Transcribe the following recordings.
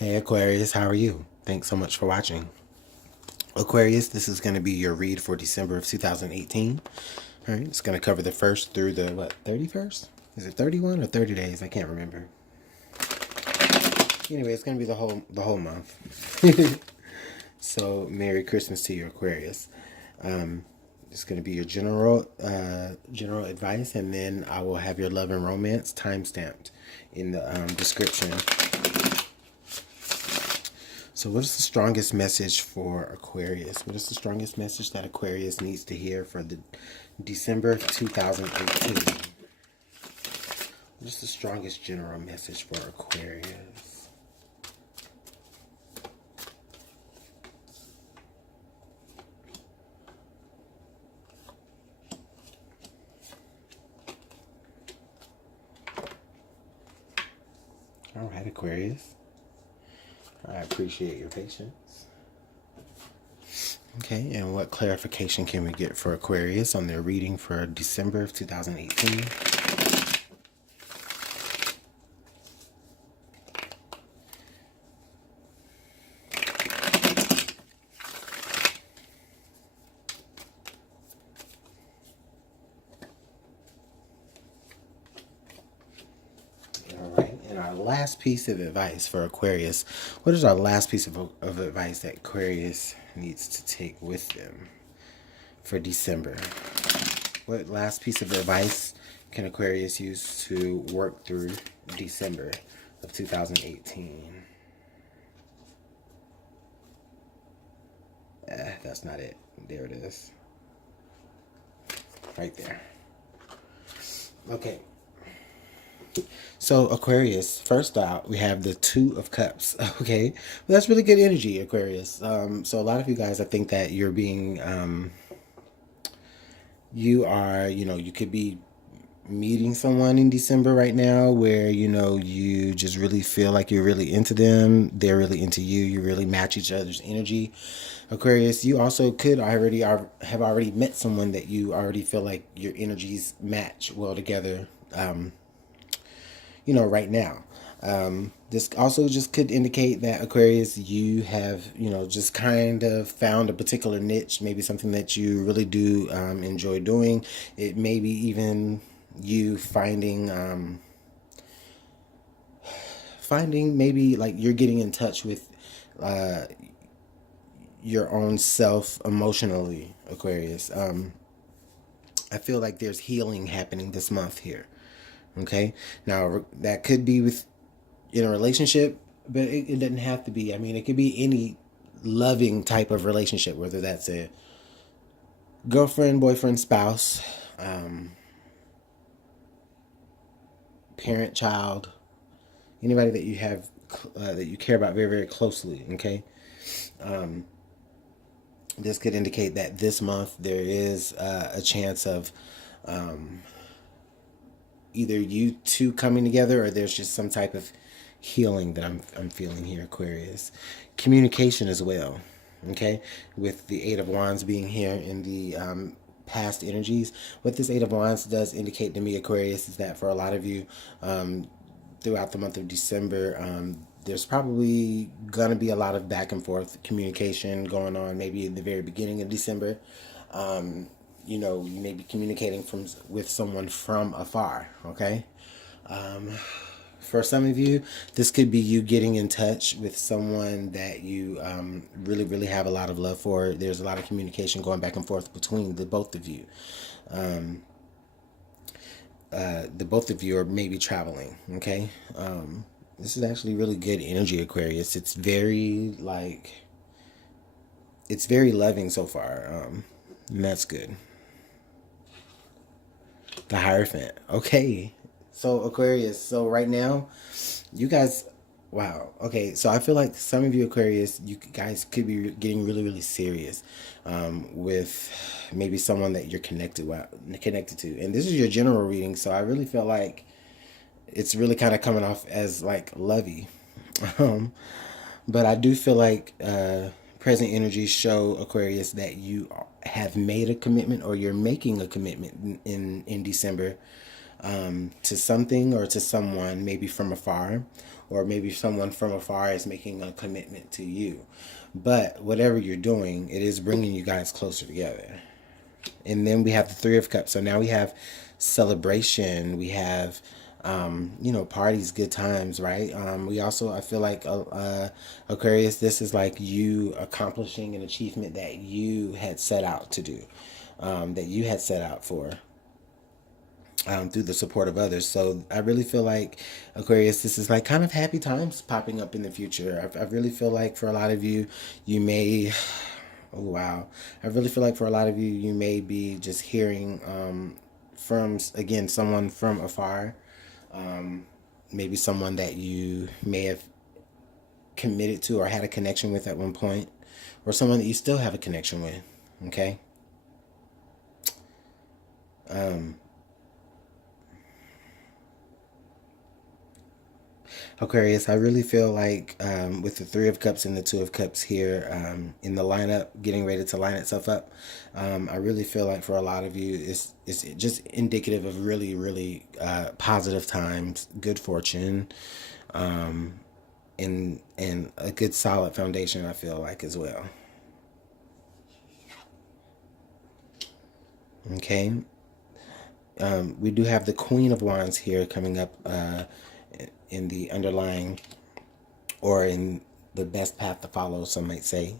Hey Aquarius, how are you? Thanks so much for watching. Aquarius, this is going to be your read for December of 2018. All right, it's going to cover the 1st through the, 31st? Is it 31 or 30 days? I can't remember. Anyway, it's going to be the whole month. So, Merry Christmas to you, Aquarius. It's going to be your general advice, and then I will have your love and romance timestamped in the description. So what is the strongest message for Aquarius? What is the strongest message that Aquarius needs to hear for the December 2018? What is the strongest general message for Aquarius? All right, Aquarius. I appreciate your patience. Okay, and what clarification can we get for Aquarius on their reading for December of 2018? Our last piece of advice for Aquarius. What is our last piece of advice that Aquarius needs to take with them for December? What last piece of advice can Aquarius use to work through December of 2018? That's not it. There it is. Right there. Okay. So Aquarius, first out, we have the Two of Cups. Okay, well, that's really good energy, Aquarius. So a lot of you guys, I think that you're being, you could be meeting someone in December right now where, you just really feel like you're really into them. They're really into you. You really match each other's energy. Aquarius, you also could have already met someone that you already feel like your energies match well together. Right now. This also just could indicate that Aquarius, you have, just kind of found a particular niche, maybe something that you really do enjoy doing. It may be even you finding maybe like you're getting in touch with your own self emotionally, Aquarius. I feel like there's healing happening this month here. Okay, now that could be in a relationship, but it doesn't have to be. I mean, it could be any loving type of relationship, whether that's a girlfriend, boyfriend, spouse, parent, child, anybody that you have that you care about very, very closely. Okay, this could indicate that this month there is a chance of either you two coming together, or there's just some type of healing that I'm feeling here, Aquarius. Communication as well. Okay, with the Eight of Wands being here in the past energies, what this Eight of Wands does indicate to me, Aquarius, is that for a lot of you, throughout the month of December, there's probably gonna be a lot of back and forth communication going on. Maybe in the very beginning of December. You may be communicating with someone from afar. Okay. For some of you, this could be you getting in touch with someone that you really, really have a lot of love for. There's a lot of communication going back and forth between the both of you. The both of you are maybe traveling. Okay. This is actually really good energy, Aquarius. It's very loving so far. And that's good. The Hierophant. Okay. So Aquarius, so right now, you guys, wow. Okay, so I feel like some of you Aquarius, you guys could be getting really, really serious with maybe someone that you're connected to. And this is your general reading, so I really feel like it's really kind of coming off as like lovey. But I do feel like present energies show, Aquarius, that you have made a commitment, or you're making a commitment in December to something or to someone, maybe from afar, or maybe someone from afar is making a commitment to you. But whatever you're doing, it is bringing you guys closer together. And then we have the Three of Cups. So now we have celebration. We have, parties, good times, right? We also, I feel like, Aquarius, this is like you accomplishing an achievement that you had set out to do, that you had set out for. Through the support of others. So I really feel like, Aquarius, this is like kind of happy times popping up in the future. I really feel like for a lot of you, you may, oh wow, I really feel like for a lot of you, you may be just hearing from, again, someone from afar, maybe someone that you may have committed to or had a connection with at one point, or someone that you still have a connection with, okay? Aquarius, I really feel like with the Three of Cups and the Two of Cups here in the lineup, getting ready to line itself up, I really feel like for a lot of you, it's just indicative of really, really positive times, good fortune, and a good solid foundation, I feel like, as well. Okay. We do have the Queen of Wands here coming up in the underlying, or in the best path to follow, some might say.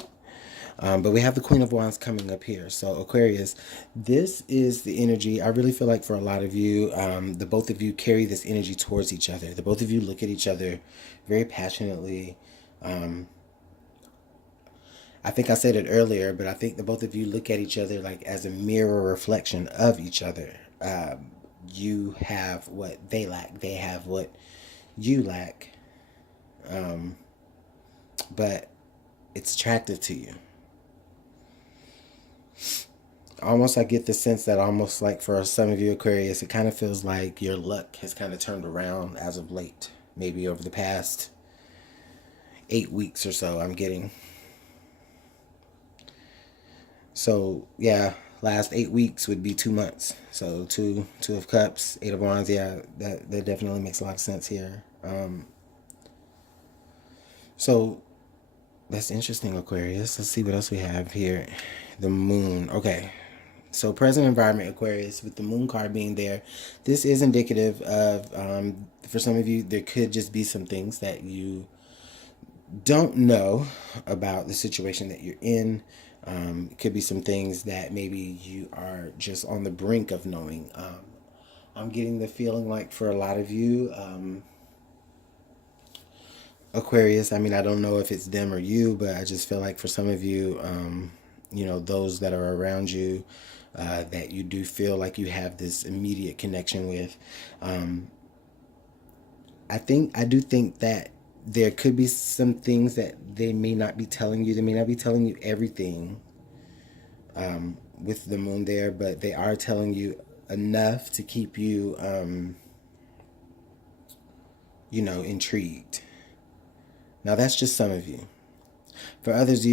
But we have the Queen of Wands coming up here. So Aquarius, this is the energy. I really feel like for a lot of you, the both of you carry this energy towards each other. The both of you look at each other very passionately. I think I said it earlier, but I think the both of you look at each other like as a mirror reflection of each other. You have what they lack. They have what you lack. But it's attractive to you. Almost, I get the sense that almost like for some of you Aquarius, it kind of feels like your luck has kind of turned around as of late. Maybe over the past 8 weeks or so, I'm getting. So yeah, last 8 weeks would be 2 months. So two of cups, Eight of Wands. Yeah, that definitely makes a lot of sense here. So that's interesting, Aquarius. Let's see what else we have here. The moon. Okay. So present environment, Aquarius, with the moon card being there, this is indicative of, for some of you, there could just be some things that you don't know about the situation that you're in. It could be some things that maybe you are just on the brink of knowing. I'm getting the feeling like for a lot of you, Aquarius, I mean, I don't know if it's them or you, but I just feel like for some of you, those that are around you, that you do feel like you have this immediate connection with. I do think that there could be some things that they may not be telling you. They may not be telling you everything with the moon there, but they are telling you enough to keep you, intrigued. Now that's just some of you. For others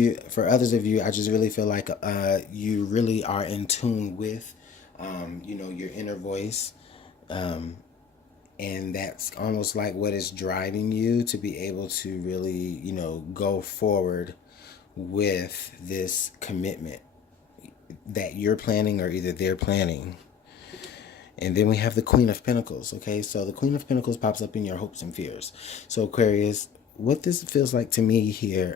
of you, I just really feel like you really are in tune with, your inner voice, and that's almost like what is driving you to be able to really, go forward with this commitment that you're planning or either they're planning. And then we have the Queen of Pentacles, okay? So the Queen of Pentacles pops up in your hopes and fears. So Aquarius, what this feels like to me here,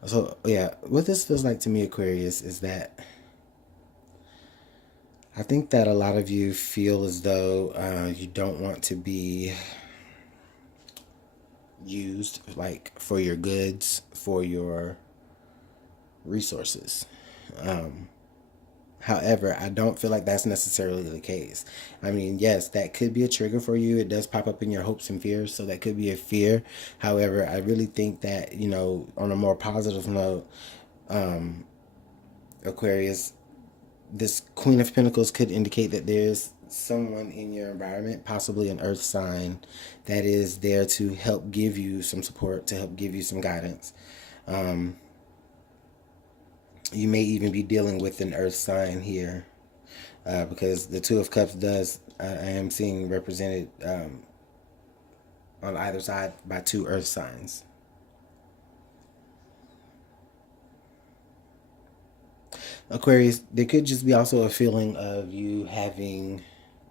what this feels like to me, Aquarius, is that I think that a lot of you feel as though you don't want to be used like for your goods, for your resources. However, I don't feel like that's necessarily the case. I mean, yes, that could be a trigger for you. It does pop up in your hopes and fears, so that could be a fear. However, I really think that, on a more positive note, Aquarius, this Queen of Pentacles could indicate that there's someone in your environment, possibly an earth sign, that is there to help give you some support, to help give you some guidance. You may even be dealing with an earth sign here, because the Two of Cups does I am seeing represented on either side by two earth signs. Aquarius, there could just be also a feeling of you having,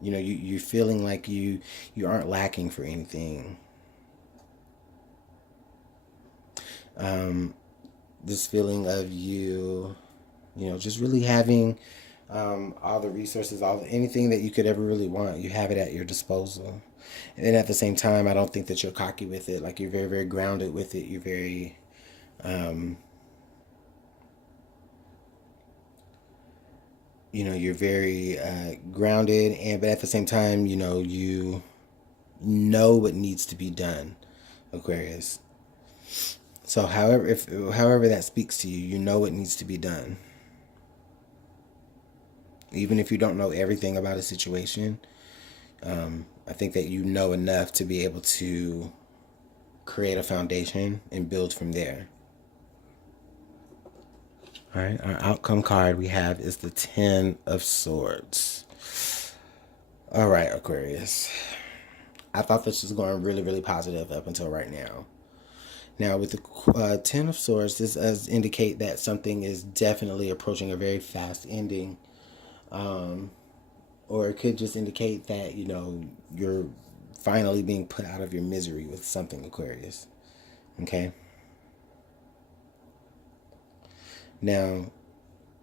you feeling like you aren't lacking for anything. This feeling of you, just really having all the resources, anything that you could ever really want, you have it at your disposal. And then at the same time, I don't think that you're cocky with it. Like, you're very, very grounded with it. You're very, you're very grounded, but at the same time, you know what needs to be done, Aquarius. So, however that speaks to you, you know what needs to be done. Even if you don't know everything about a situation, I think that you know enough to be able to create a foundation and build from there. All right, our outcome card we have is the Ten of Swords. All right, Aquarius. I thought this was going really, really positive up until right now. Now, with the Ten of Swords, this does indicate that something is definitely approaching a very fast ending. Or it could just indicate that, you're finally being put out of your misery with something, Aquarius. Okay? Now,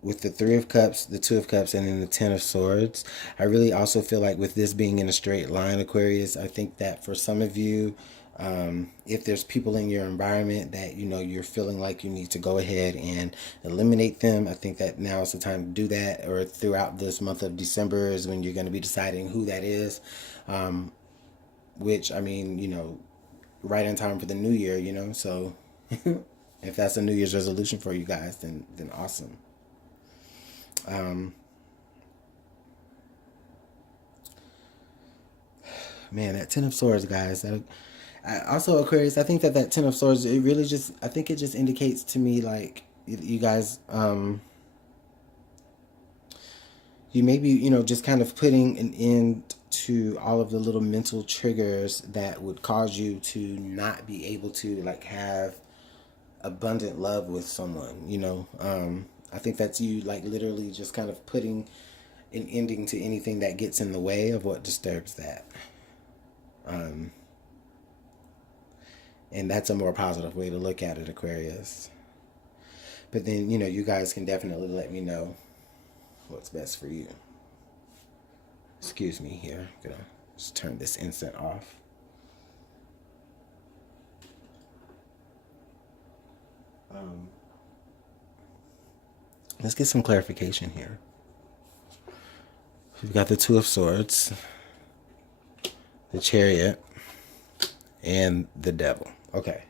with the Three of Cups, the Two of Cups, and then the Ten of Swords, I really also feel like with this being in a straight line, Aquarius, I think that for some of you, if there's people in your environment that you're feeling like you need to go ahead and eliminate them, I think that now is the time to do that. Or throughout this month of December is when you're going to be deciding who that is. Which, I mean, right in time for the new year, so if that's a New Year's resolution for you guys, then awesome. Man, that Ten of Swords, guys. Also, Aquarius, I think that Ten of Swords, it really just, I think it just indicates to me like you guys, you may be, just kind of putting an end to all of the little mental triggers that would cause you to not be able to like have abundant love with someone. I think that's you like literally just kind of putting an ending to anything that gets in the way of what disturbs that. And that's a more positive way to look at it, Aquarius. But then, you guys can definitely let me know what's best for you. Excuse me here. I'm gonna just turn this incense off. Let's get some clarification here. We've got the Two of Swords, the Chariot, and the Devil. Okay.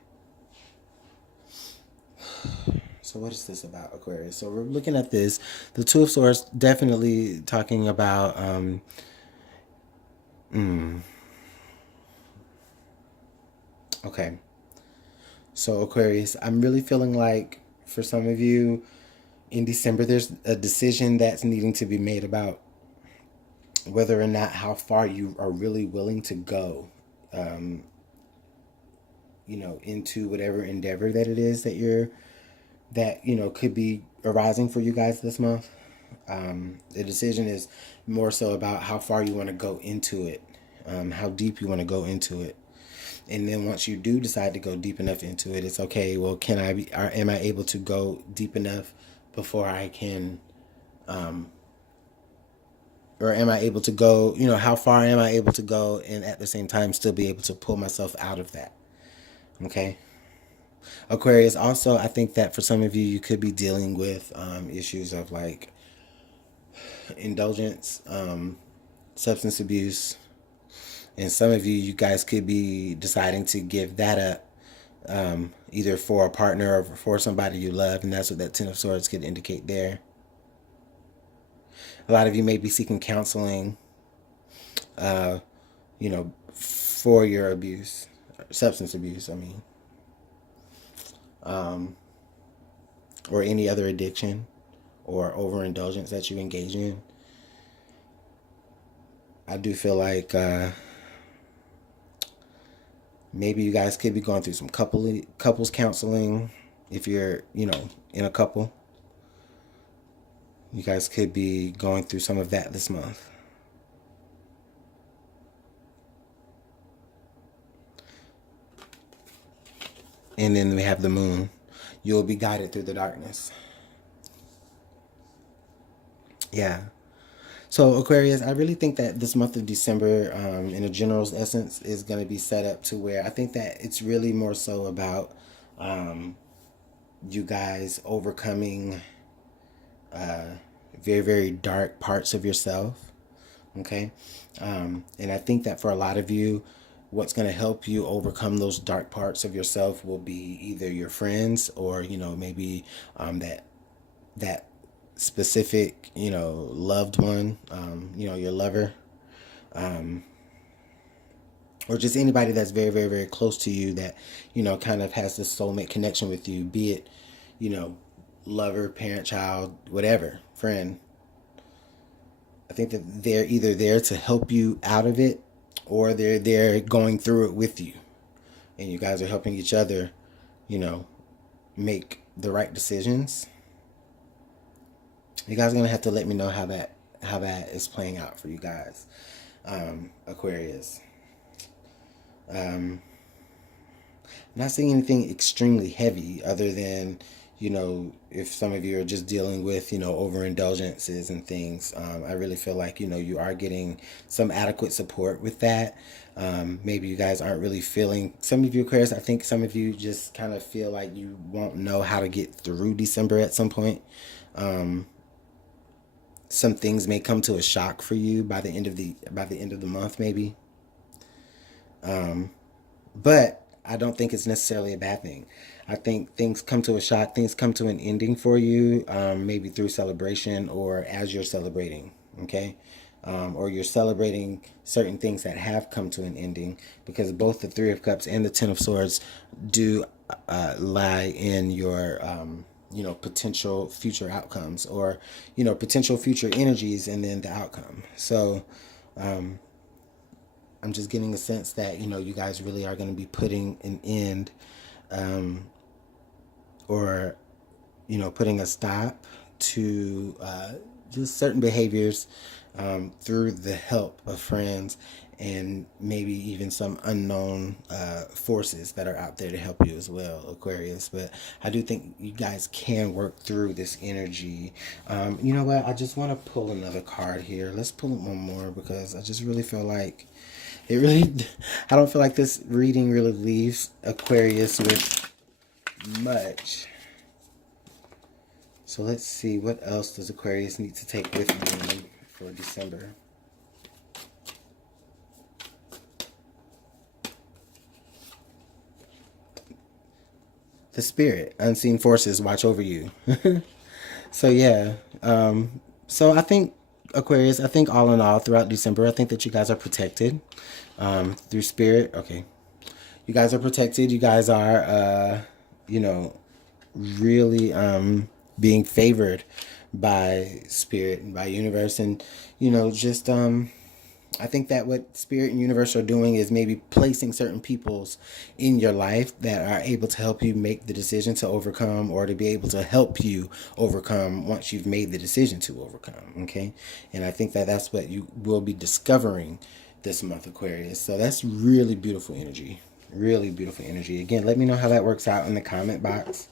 So what is this about, Aquarius? So we're looking at this. The Two of Swords definitely talking about okay. So Aquarius, I'm really feeling like for some of you in December there's a decision that's needing to be made about whether or not how far you are really willing to go. Into whatever endeavor that it is that could be arising for you guys this month. The decision is more so about how far you want to go into it, how deep you want to go into it. And then once you do decide to go deep enough into it, it's okay. Well, am I able to go deep enough before I can, or am I able to go, how far am I able to go and at the same time still be able to pull myself out of that? Okay. Aquarius, also, I think that for some of you, you could be dealing with issues of like indulgence, substance abuse. And some of you guys could be deciding to give that up, either for a partner or for somebody you love. And that's what that Ten of Swords could indicate there. A lot of you may be seeking counseling, for your abuse, substance abuse, I mean. Or any other addiction or overindulgence that you engage in. I do feel like maybe you guys could be going through some couples counseling. If you're, in a couple, you guys could be going through some of that this month. And then we have the moon. You'll be guided through the darkness. Yeah. So Aquarius, I really think that this month of December, in a general's essence, is going to be set up to where I think that it's really more so about you guys overcoming very, very dark parts of yourself. Okay. And I think that for a lot of you, what's going to help you overcome those dark parts of yourself will be either your friends or, maybe that specific, loved one, your lover, or just anybody that's very, very, very close to you that, kind of has this soulmate connection with you, be it, lover, parent, child, whatever, friend. I think that they're either there to help you out of it or they're there going through it with you. And you guys are helping each other, make the right decisions. You guys are going to have to let me know how that is playing out for you guys, Aquarius. I'm not seeing anything extremely heavy other than, if some of you are just dealing with, overindulgences and things. I really feel like, you are getting some adequate support with that. Maybe you guys aren't really feeling, some of you Aquarius, I think some of you just kind of feel like you won't know how to get through December at some point. Some things may come to a shock for you by the end of the month, maybe. But I don't think it's necessarily a bad thing. I think things come to a shock, things come to an ending for you, maybe through celebration or as you're celebrating, okay? Or you're celebrating certain things that have come to an ending, because both the Three of Cups and the Ten of Swords do lie in your, potential future outcomes or, potential future energies and then the outcome. So, I'm just getting a sense that, you guys really are going to be putting an end or, putting a stop to just certain behaviors through the help of friends and maybe even some unknown forces that are out there to help you as well, Aquarius. But I do think you guys can work through this energy. You know what? I just want to pull another card here. Let's pull one more because I just really feel like I don't feel like this reading really leaves Aquarius with much. So let's see, what else does Aquarius need to take with them for December? The spirit, unseen forces watch over you. So yeah, so I think Aquarius, I think all in all throughout December, I think that you guys are protected through spirit. Okay, you guys are protected. You guys are, really being favored by spirit and by universe, and just I think that what spirit and universe are doing is maybe placing certain peoples in your life that are able to help you make the decision to overcome or to be able to help you overcome once you've made the decision to overcome. Okay. And I think that that's what you will be discovering this month, Aquarius. So that's really beautiful energy. Really beautiful energy. Again, let me know how that works out in the comment box.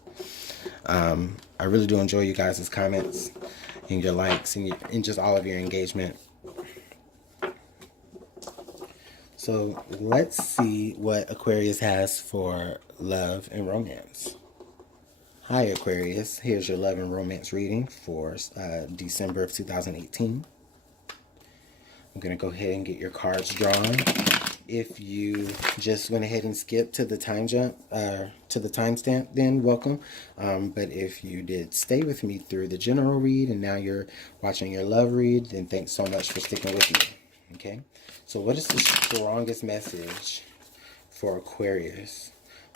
I really do enjoy you guys' comments and your likes and just all of your engagement. So let's see what Aquarius has for love and romance. Hi Aquarius, here's your love and romance reading for December of 2018. I'm going to go ahead and get your cards drawn. If you just went ahead and skipped to the timestamp, then welcome. But if you did stay with me through the general read and now you're watching your love read, then thanks so much for sticking with me. Okay, so what is the strongest message for Aquarius?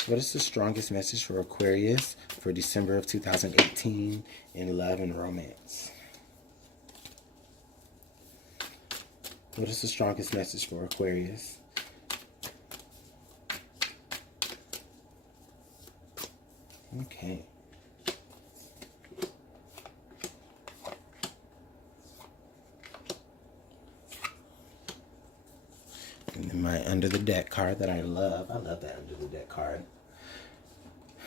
What is the strongest message for Aquarius for December of 2018 in love and romance? What is the strongest message for Aquarius? Okay. And then my under the deck card that I love. I love that under the deck card.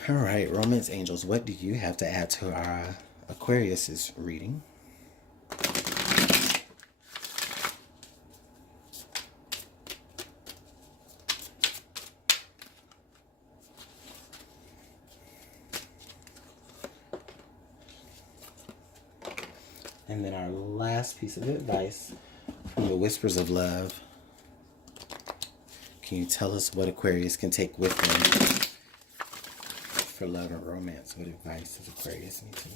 All right, Romance Angels, what do you have to add to our Aquarius's reading? And then our last piece of advice from the Whispers of Love. Can you tell us what Aquarius can take with them for love and romance? What advice does Aquarius need to know?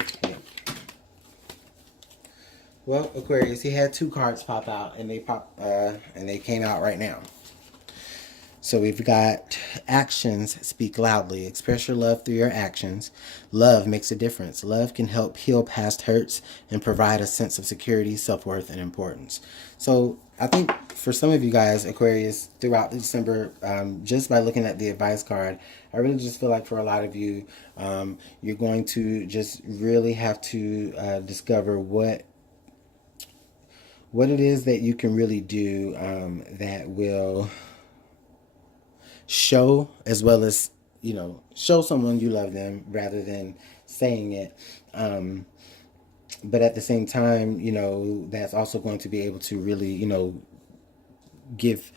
Okay. Well, Aquarius, he had 2 cards pop out, and they came out right now. So we've got actions speak loudly. Express your love through your actions. Love makes a difference. Love can help heal past hurts and provide a sense of security, self-worth, and importance. So I think for some of you guys, Aquarius, throughout December, just by looking at the advice card, I really just feel like for a lot of you, you're going to just really have to discover what it is that you can really do that will show, as well as, show someone you love them rather than saying it. But at the same time, that's also going to be able to really, give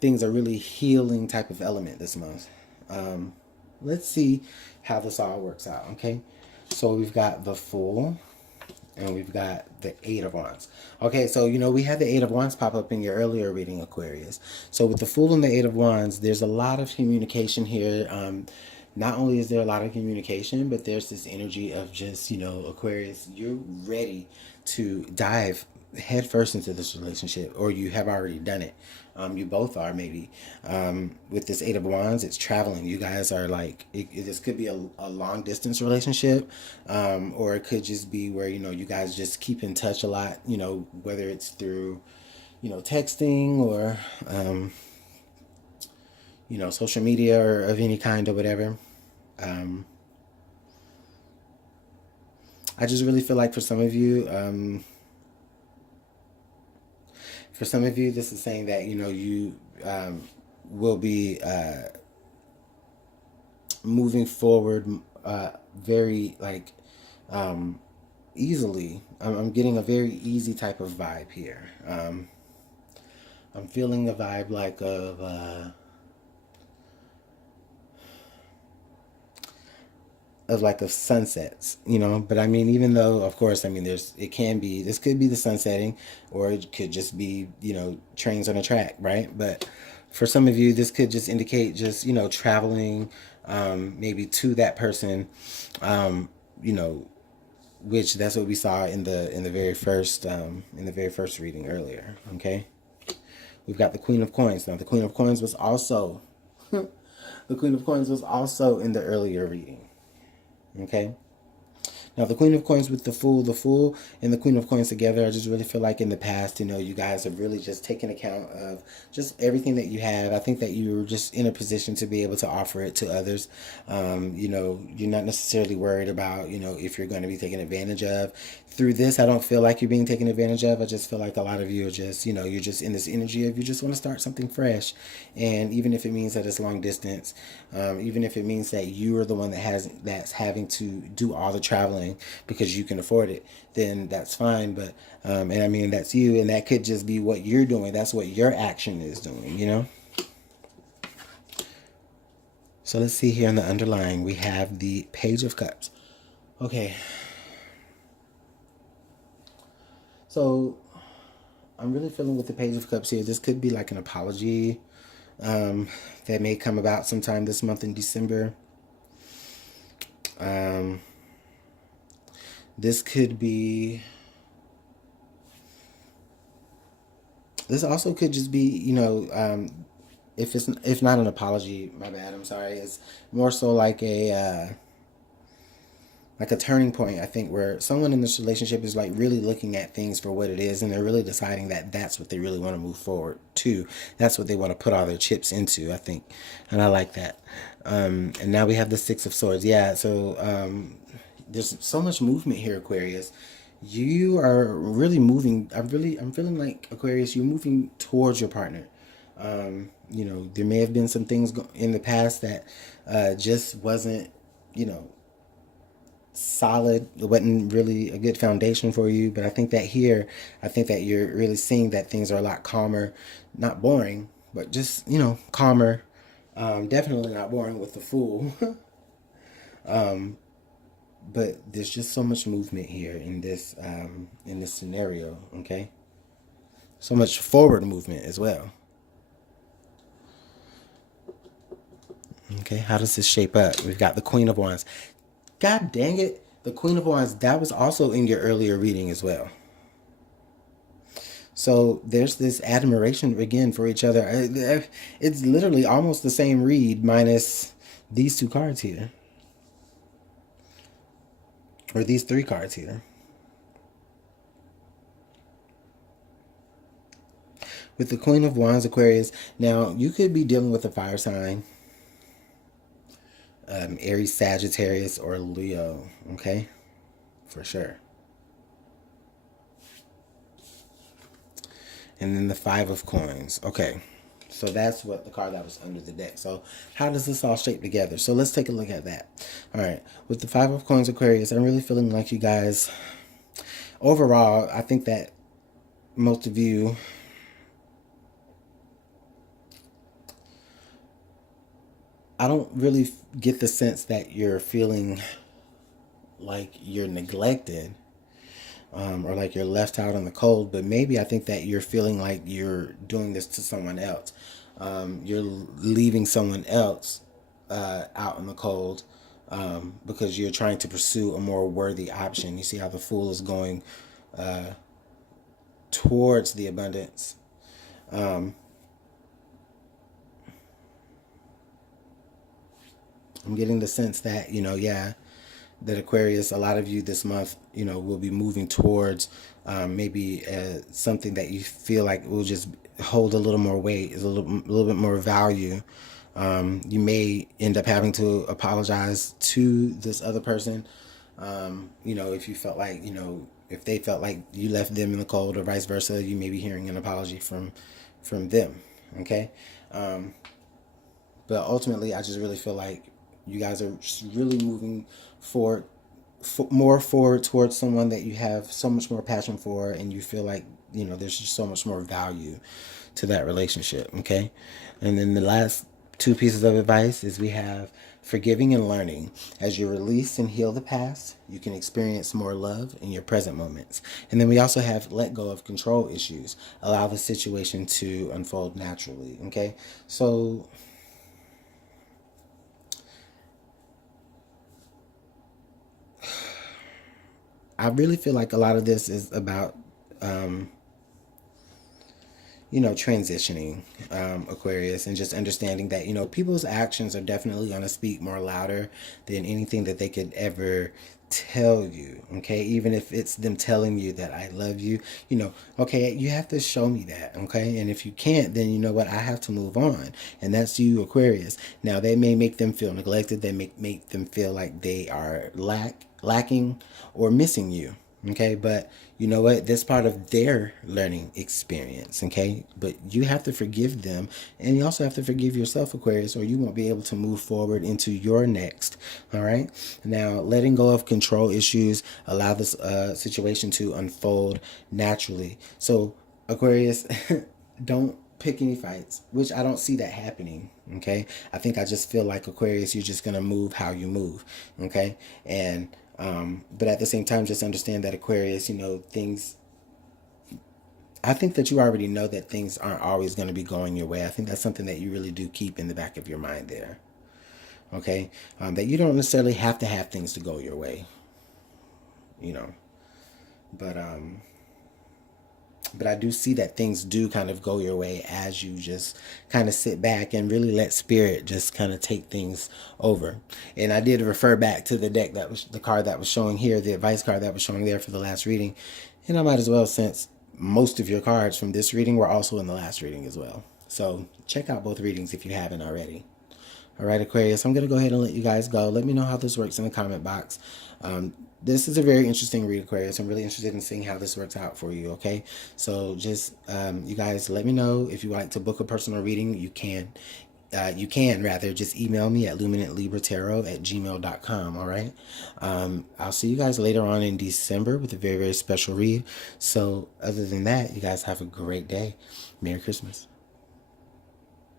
things a really healing type of element this month. Let's see how this all works out, okay? So we've got the Fool, and we've got the 8 of Wands. Okay, so, we had the 8 of Wands pop up in your earlier reading, Aquarius. So with the Fool and the 8 of Wands, there's a lot of communication here. Not only is there a lot of communication, but there's this energy of just, Aquarius, you're ready to dive headfirst into this relationship, or you have already done it. You both are, maybe. With this 8 of Wands, it's traveling. You guys are like, this could be a long distance relationship, or it could just be where, you guys just keep in touch a lot, whether it's through, texting or, social media or of any kind or whatever. I just really feel like for some of you, this is saying that, you will be moving forward very, easily. I'm getting a very easy type of vibe here. I'm feeling the vibe of sunsets, but I mean, even though, of course, I mean, this could be the sunsetting, or it could just be, trains on a track, right? But for some of you, this could just indicate just, traveling, maybe to that person, which that's what we saw in the very first reading earlier. Okay. We've got the Queen of Coins. Now the Queen of Coins was also in the earlier reading. Okay. Now the Queen of Coins with the Fool and the Queen of Coins together, I just really feel like in the past, you guys have really just taken account of just everything that you have. I think that you're just in a position to be able to offer it to others. You're not necessarily worried about, if you're going to be taken advantage of. Through this, I don't feel like you're being taken advantage of. I just feel like a lot of you are just, you're just in this energy of you just want to start something fresh. And even if it means that it's long distance, even if it means that you are the one that's having to do all the traveling because you can afford it, then that's fine. But, and I mean, that's you, and that could just be what you're doing. That's what your action is doing, So let's see here in the underlying, we have the Page of Cups. Okay. So I'm really feeling with the Page of Cups here, this could be like an apology that may come about sometime this month in December. This also could just be, if not an apology, my bad, I'm sorry. It's more so like a like a turning point, I think, where someone in this relationship is like really looking at things for what it is, and they're really deciding that that's what they really want to move forward to. That's what they want to put all their chips into, I think, and I like that. And now we have the Six of Swords. Yeah, so there's so much movement here, Aquarius. You are really moving. I'm feeling like, Aquarius, you're moving towards your partner. You know, there may have been some things in the past that just wasn't, you know, solid. It wasn't really a good foundation for you. But I think that here, I think that you're really seeing that things are a lot calmer, not boring, but just, you know, calmer. Definitely not boring with the Fool. But there's just so much movement here in this scenario. Okay, so much forward movement as well. Okay, how does this shape up? We've got the Queen of Wands. God dang it. The Queen of Wands, that was also in your earlier reading as well. So there's this admiration again for each other. It's literally almost the same read minus these two cards here. Or these three cards here. With the Queen of Wands, Aquarius, now you could be dealing with a fire sign. Aries, Sagittarius, or Leo. Okay? For sure. And then the Five of Coins. Okay. So that's what the card that was under the deck. So how does this all shape together? So let's take a look at that. All right. With the Five of Coins, Aquarius, I'm really feeling like you guys, overall, I think that most of you, I don't really get the sense that you're feeling like you're neglected, or like you're left out in the cold, but maybe I think that you're feeling like you're doing this to someone else. You're leaving someone else out in the cold, because you're trying to pursue a more worthy option. You see how the Fool is going towards the abundance. I'm getting the sense that, yeah, that Aquarius, a lot of you this month, will be moving towards maybe something that you feel like will just hold a little more weight, is a little bit more value. You may end up having to apologize to this other person. If you felt like, if they felt like you left them in the cold, or vice versa, you may be hearing an apology from them. Okay. But ultimately, I just really feel like you guys are just really moving forward, more forward towards someone that you have so much more passion for, and you feel like, there's just so much more value to that relationship. Okay. And then the last two pieces of advice is we have forgiving and learning. As you release and heal the past, you can experience more love in your present moments. And then we also have let go of control issues. Allow the situation to unfold naturally. Okay. So I really feel like a lot of this is about, transitioning, Aquarius, and just understanding that, people's actions are definitely going to speak more louder than anything that they could ever tell you. Okay. Even if it's them telling you that I love you, okay, you have to show me that. Okay. And if you can't, then you know what? I have to move on. And that's you, Aquarius. Now, they may make them feel neglected. They make them feel like they are lacking or missing you. Okay, but you know what? That's part of their learning experience. Okay, but you have to forgive them, and you also have to forgive yourself, Aquarius, or you won't be able to move forward into your next. All right, now letting go of control issues, allow this situation to unfold naturally. So, Aquarius, don't pick any fights, which I don't see that happening. Okay, I think I just feel like, Aquarius, you're just gonna move how you move. Okay, and but at the same time, just understand that, Aquarius, things, I think that you already know that things aren't always going to be going your way. I think that's something that you really do keep in the back of your mind there. Okay. That you don't necessarily have to have things to go your way, you know, but, But I do see that things do kind of go your way as you just kind of sit back and really let spirit just kind of take things over. And I did refer back to the deck that was the card that was showing here, the advice card that was showing there for the last reading. And I might as well, since most of your cards from this reading were also in the last reading as well. So check out both readings if you haven't already. All right, Aquarius, I'm going to go ahead and let you guys go. Let me know how this works in the comment box. This is a very interesting read, Aquarius. I'm really interested in seeing how this works out for you, okay? So just, you guys, let me know if you like to book a personal reading. You can rather just email me at LuminantLibraTarot@gmail.com, all right? I'll see you guys later on in December with a very, very special read. So other than that, you guys have a great day. Merry Christmas.